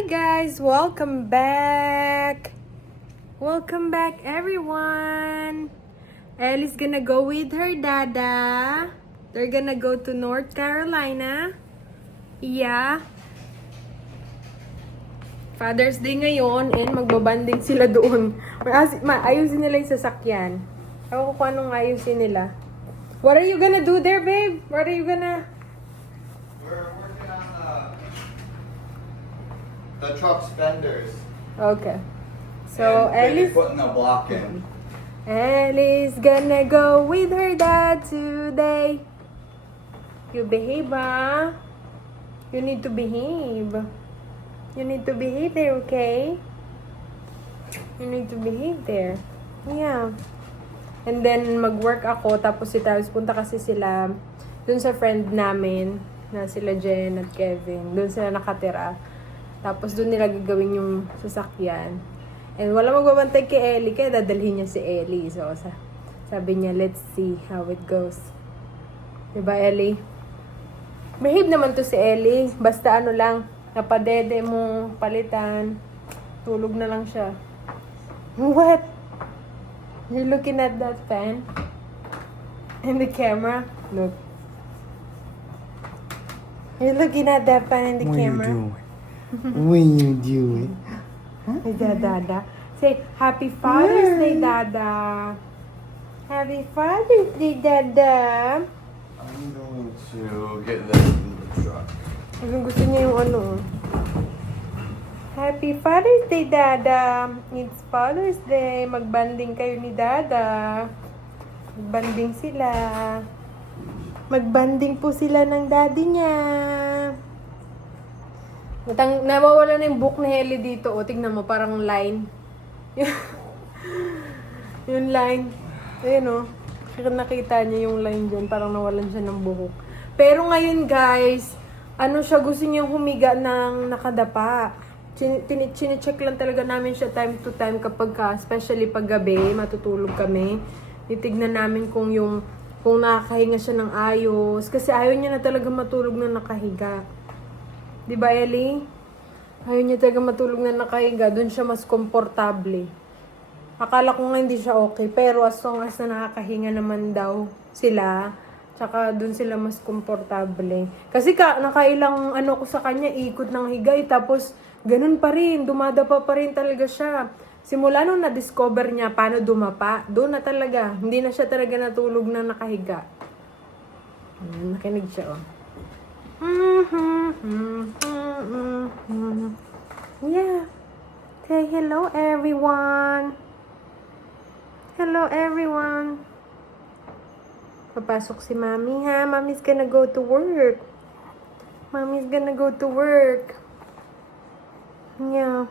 Hi guys, welcome back. Welcome back everyone. Ellie's gonna go with her dada. They're gonna go to North Carolina. Yeah. Father's Day ngayon and magbabanding sila doon. Ayusin nila yung sasakyan. Ewan ko kung anong ayusin nila. What are you gonna do there, babe? What are you gonna... We're working on the truck's fenders. Okay. So, and Ellie's... putting a block in. Ellie's gonna go with her dad today. You behave, ah. You need to behave. You need to behave there, okay? You need to behave there. Yeah. And then, mag-work ako. Tapos si Travis, punta kasi sila dun sa friend namin, na sila Jen at Kevin. Dun sila nakatira. Tapos dun nila gagawin yung sasakyan. And wala magbabantay kay Ellie, kaya dadalhin niya si Ellie. So, sabi niya, let's see how it goes. Diba, Ellie? Behave naman to si Ellie. Basta ano lang, napadede mo, palitan. Tulog na lang siya. What? You're looking at that fan? In the camera? Look. You're looking at that fan in the camera? What are you doing? Hey, Dada. Say, Happy Father's Day, Dada. Happy Father's Day, Dada. I'm going to get this in the truck. Gusto niya yung ano. Happy Father's Day, Dada. It's Father's Day. Magbanding kayo ni Dada. Magbanding sila. Magbanding po sila ng daddy niya. Nawawala na yung book ni Ellie dito. O, tignan mo, parang line. Yung line. Ayun o. Nakita niya yung line dyan. Parang nawalan siya ng buhok. Pero ngayon, guys, ano siya, gusto niya humiga ng nakadapa. Chine-check lang talaga namin siya time to time kapag especially pag gabi, matutulog kami. Titignan namin kung nakakahinga siya ng ayos. Kasi ayaw niya na talaga matulog na nakahiga. Di ba, Ellie? Ayaw niya talaga matulog na nakahiga. Doon siya mas komportable. Akala ko nga hindi siya okay. Pero as long as na nakakahinga naman daw sila, tsaka doon sila mas komportable. Kasi nakailang ko sa kanya, ikot ng higay. Tapos, ganun pa rin. Dumadapa pa rin talaga siya. Simula nung na-discover niya paano dumapa, doon na talaga. Hindi na siya talaga natulog na nakahiga. Nakinig siya, oh. Yeah. Say hello, everyone. Hello, everyone. Papasok si Mommy, ha? Mommy's gonna go to work. Mommy's gonna go to work. Yeah.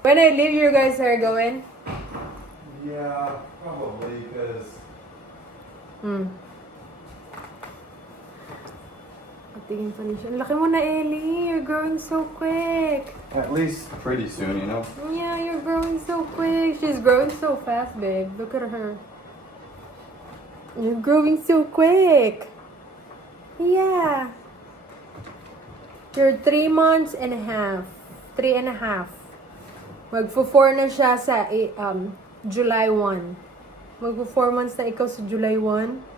When I leave, you guys are going? Yeah, probably, because... Patingin pa rin siya. Laki mo na, Ellie. You're growing so quick. At least pretty soon, you know? Yeah, you're growing so quick. She's growing so fast, babe. Look at her. You're growing so quick. Yeah. You're 3 months and a half. 3 and a half. Magpo-4 na siya sa July 1. Magpo-4 months na ikaw sa July 1.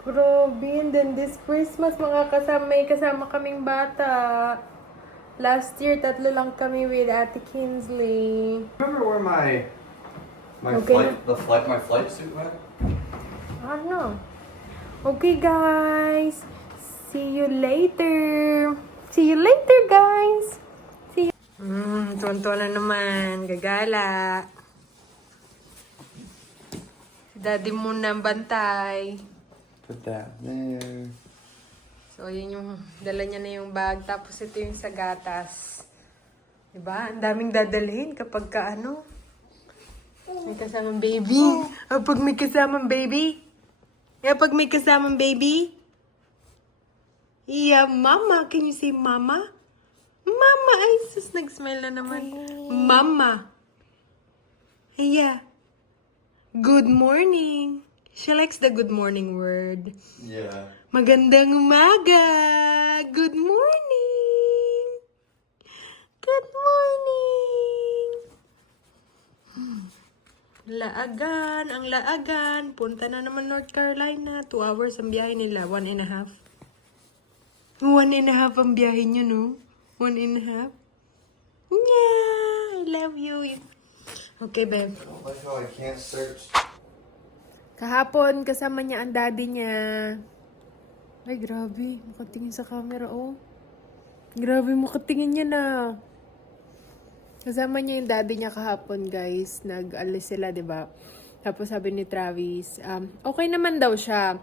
Grabe. And then this Christmas, may kasama kaming bata. Last year, 3 lang kami with Ate Kinsley. Remember where my Okay. flight suit went? Ano? Okay, guys. See you later. See you later, guys. See you. Tuwan-tuwa na naman. Gagala. Daddy muna ang bantay. Put that there. So, yun yung, dala niya na yung bag. Tapos, ito yung sa gatas. Diba? Ang daming dadalhin kapag may kasamang baby. Pag may kasamang baby. Pag may kasamang baby. Yeah, mama. Can you say mama? Mama. Ay, sus, nag-smile na naman. Mama. Yeah. Good morning. She likes the good morning word. Yeah. Magandang umaga. Good morning. Good morning! Laagan, ang Laagan. Punta na naman North Carolina. 2 hours ang biyahe nila. 1.5. 1.5 ang biyahe nyo, no? 1.5. Yeah! I love you. Okay, babe. I don't like how I can't search. Kahapon, kasama niya ang daddy niya. Ay, grabe. Makatingin sa camera, oh. Grabe, makatingin niya na. Kasama niya yung daddy niya kahapon, guys. Nag-alis sila, di ba? Tapos sabi ni Travis, okay naman daw siya.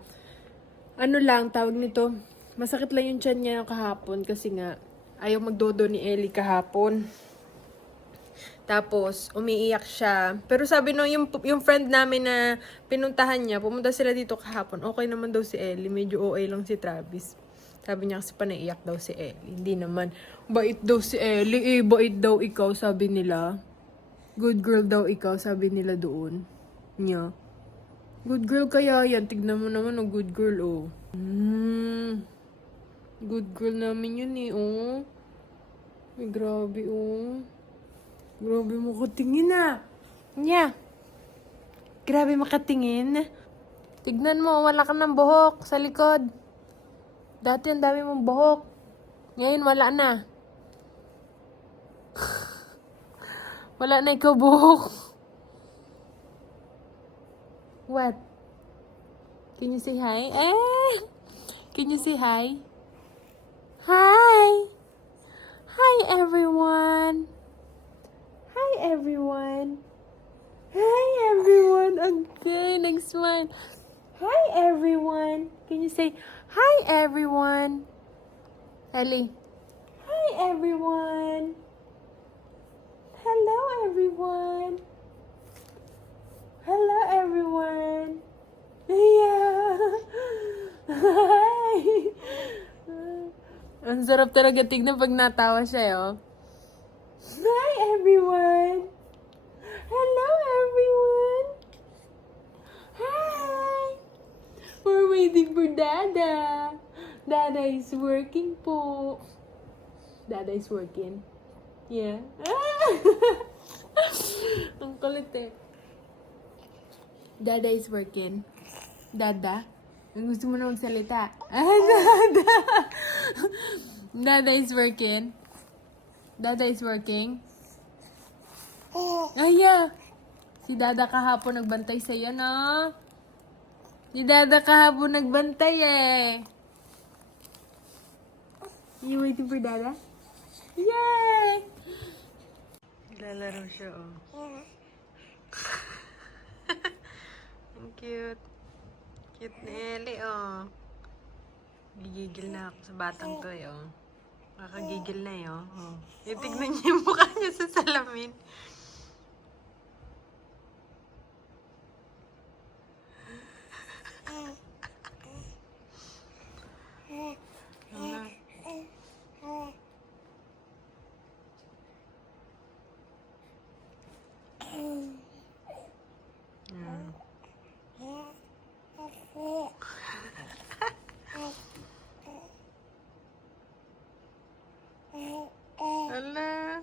Ano lang, tawag nito, masakit lang yung tiyan niya kahapon kasi nga, ayaw magdodo ni Ellie kahapon. Tapos, umiiyak siya. Pero sabi no, yung friend namin na pinuntahan niya, pumunta sila dito kahapon, okay naman daw si Ellie. Medyo OA lang si Travis. Sabi niya kasi panaiyak daw si Ellie. Hindi naman. Bait daw si Ellie. Bait daw ikaw, sabi nila. Good girl daw ikaw, sabi nila doon. Niya. Good girl kaya yan. Tignan mo naman, oh, good girl, oh. Good girl namin yun, eh, oh. Ay, grabe, oh. Grabe makatingin, ah. Niya. Grabe makatingin. Tignan mo, wala ka ng buhok sa likod. Dati ang dami mong buhok. Ngayon, wala na. Wala na ikaw buhok. What? Can you say hi? Can you say hi? Hi! Hi, everyone! Hi, everyone! Hi, everyone! Okay, next one. Hi, everyone! Can you say, hi, everyone? Ellie. Hi, everyone! Hello, everyone! Hello, everyone! Yeah! Hi! Ang sarap talaga tignan pag natawa siya, oh. Hi, everyone! Hello, everyone! Hi! We're waiting for Dada. Dada is working po. Dada is working. Yeah. Ang kulit eh. Dada is working. Dada? Ang gusto mo na magsalita. Dada! Dada is working. Dada is working. Ay, yeah. Si Dada kahapon nagbantay sa'yo, no? Si Dada kahapon nagbantay, eh. You waiting for Dada? Yay! Lalaro siya, oh. Ang cute. Cute ni Ellie, oh. Gigigil na ako sa batang to, eh, oh. Makakagigil na, eh, oh. Tignan niya yung mukha niya sa salamin. Ala.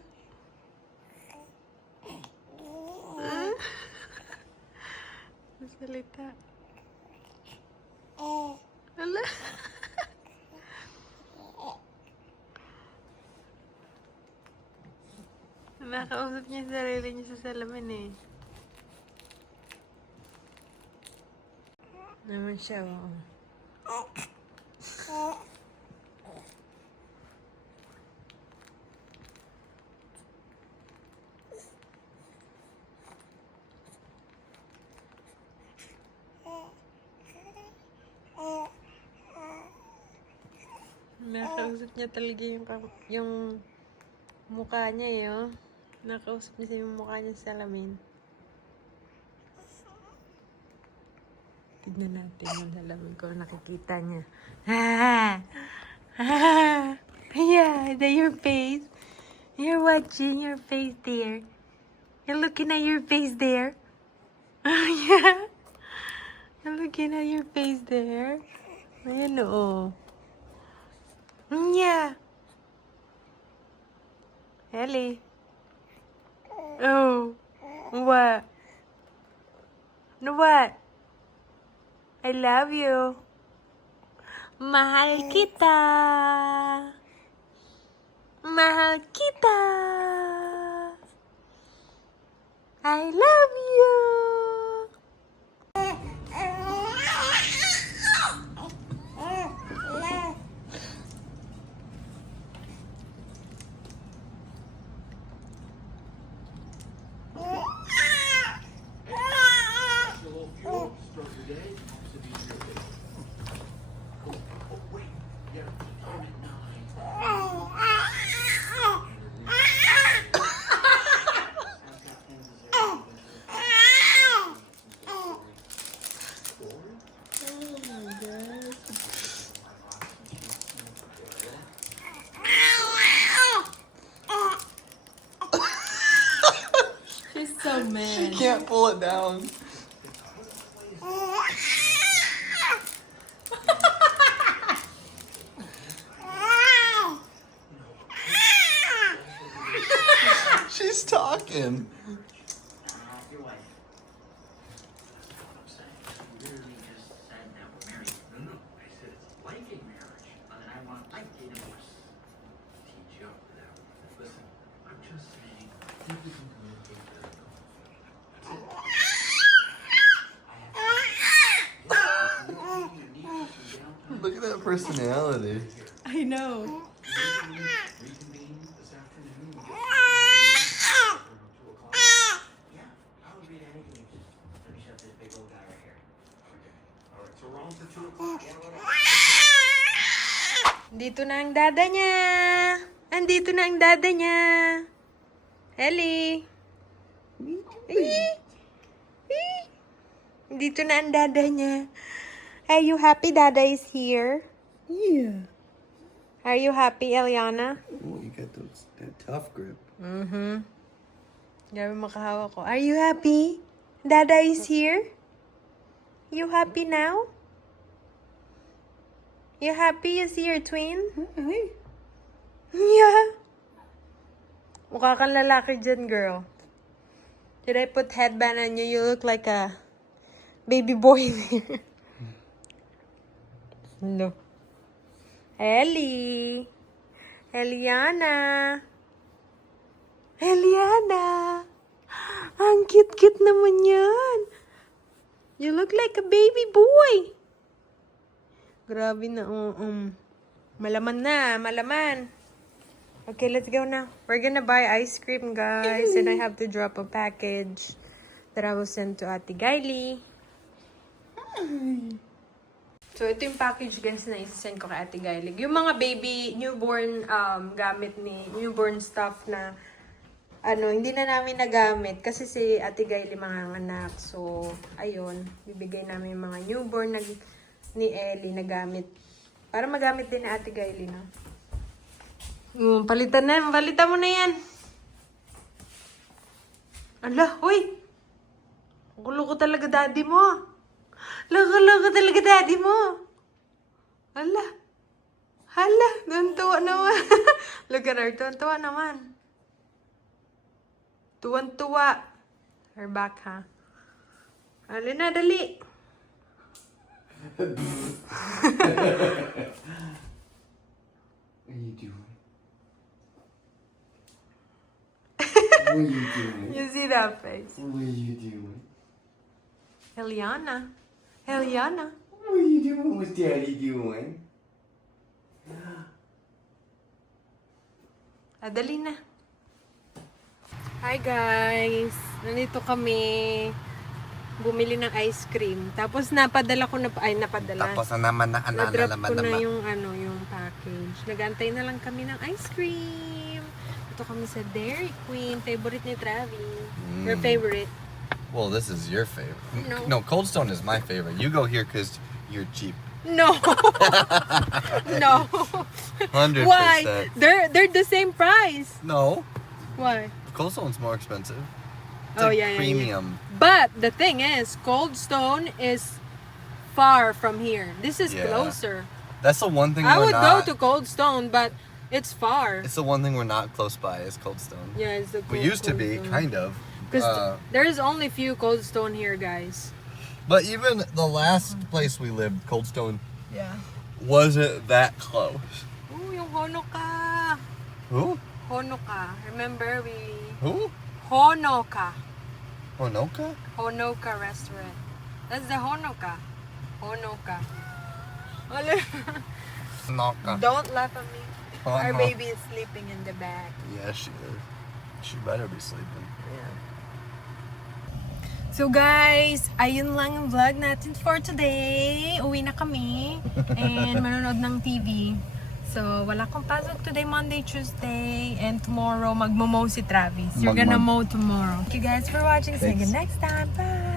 Salita. Ala. Nakausap niya yung sarili niya sa salamin, eh. Naman siya, oh. Nakausap niya talaga yung mukha niya, eh, oh. Nakausap niya yung mukha niya sa salamin. Tignan natin yung salamin ko. Nakikita niya. Yeah, there your face. You're watching your face there. You're looking at your face there. Yeah. You're looking at your face there. Ayan, oo. Yeah. Ellie. Oh. What? No what? I love you. Mahal kita. Mahal kita. I love you. She's so mad. Can't pull it down. She's talking. Look at that personality. I know. Dito na ang dada niya. Andito na ang dada niya. Ellie. Dito na ang dada niya. Are you happy Dada is here? Yeah. Are you happy, Eliana? Oh, you got that tough grip. Mm-hmm. Grabe makahawak ko. Are you happy? Dada is here? You happy now? You happy you see your twin? Yeah. Mukha kang lalaki dyan, girl. Did I put headband on you? You look like a baby boy there. No. Ellie. Eliana. Eliana. Ang cute-cute naman yan. You look like a baby boy. Grabe na. Malaman na. Malaman. Okay, let's go now. We're gonna buy ice cream, guys. And I have to drop a package that I will send to Ate Gaily. So, ito yung package, guys, na isasend ko kay Ate Gaily. Yung mga baby, newborn gamit ni, newborn stuff na, hindi na namin nagamit. Kasi si Ate Gaily mga anak. So, ayun. Bibigay namin yung mga newborn ni Ellie na gamit. Para magamit din ni Ate Gaily, no? Palitan na. Palitan mo na yan. Ala, hoy! Loko talaga daddy mo. Loko talaga daddy mo. Ala. Hala, tuwan-tuwa naman. Look at her, tuwan-tuwa naman. Tuwan-tuwa. Her back, ha? Alin na, dali. What are you doing? What are you doing? You see that face? What are you doing? Eliana. Eliana. What are you doing? What's Daddy doing? Dali na. Hi guys! Nandito kami bumili ng ice cream. Tapos napadala ko na, napadala. Tapos na naman na Na-drop ko na yung package. Nagantay na lang kami ng ice cream. Ito kami sa Dairy Queen. Favorite ni Travi. Your favorite? Well, this is your favorite. No. Cold Stone is my favorite. You go here because you're cheap. No! No! 100%. Why? They're the same price. No. Why? Cold Stone's more expensive. It's Oh, like yeah. premium. But the thing is, Cold Stone is far from here. This is Yeah. closer. That's the one thing I we're would not. go to Cold Stone, but It's far. It's the one thing we're not close by is Cold Stone. Yeah, it's the We used to be, kind of. Because there's only few Cold Stone here, guys. But even the last place we lived, Cold Stone, Yeah. wasn't that close. Ooh, yung Honoka. Who? Honoka. Remember we... Who? Honoka. Honoka? Honoka restaurant. That's the Honoka. Honoka. Honoka. Don't laugh at me. Our Hono- baby is sleeping in the back. Yeah, she is. She better be sleeping. So guys, ayun lang yung vlog natin for today. Uwi na kami. And manonood ng TV. So, wala akong pasok today, Monday, Tuesday. And tomorrow, magmo-mow si Travis. You're gonna mow tomorrow. Thank you guys for watching. See you Thanks. next time. Bye!